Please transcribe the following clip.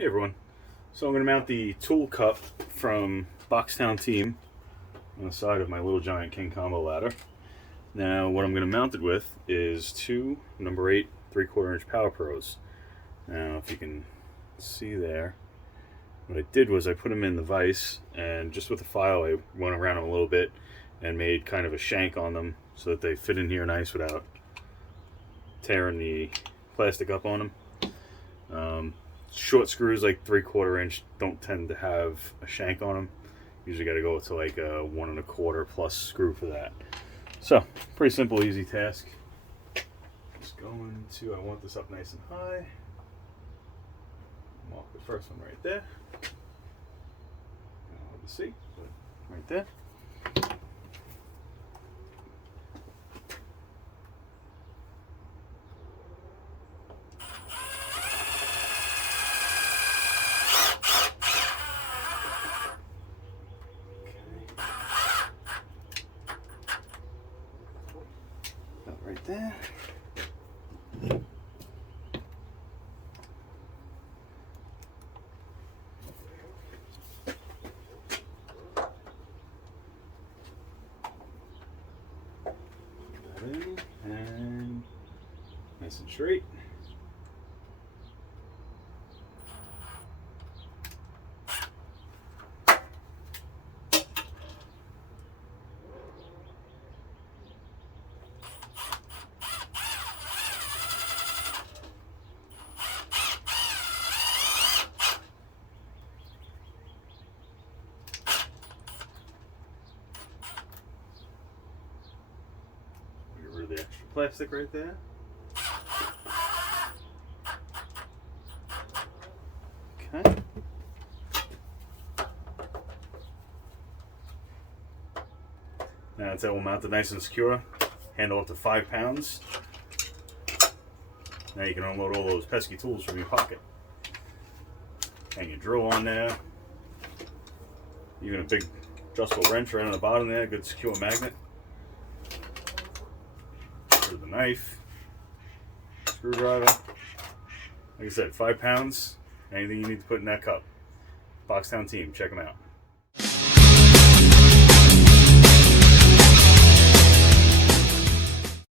Hey everyone, so I'm going to mount the tool cup from Boxtown Team on the side of my Little Giant King Kombo ladder. Now what I'm going to mount it with is two number 8 3/4 inch Power Pros. Now if you can see there, what I did was I put them in the vise, and just with a file I went around them a little bit and made kind of a shank on them so that they fit in here nice without tearing the plastic up on them. Short screws like 3/4 inch don't tend to have a shank on them. Usually got to go to like a 1 1/4 plus screw for that. So pretty simple, easy task. Just going to, I want this up nice and high. Mark the first one right there. Hard to see, but right there. Right there. Put that in, and nice and straight. The extra plastic right there. Okay. Now that's that will mount it nice and secure. Handle up to 5 pounds. Now you can unload all those pesky tools from your pocket. Hang your drill on there. Even a big adjustable wrench right on the bottom there, good secure magnet. The knife, screwdriver. Like I said, 5 pounds. Anything you need to put in that cup. Boxtown Team, check them out.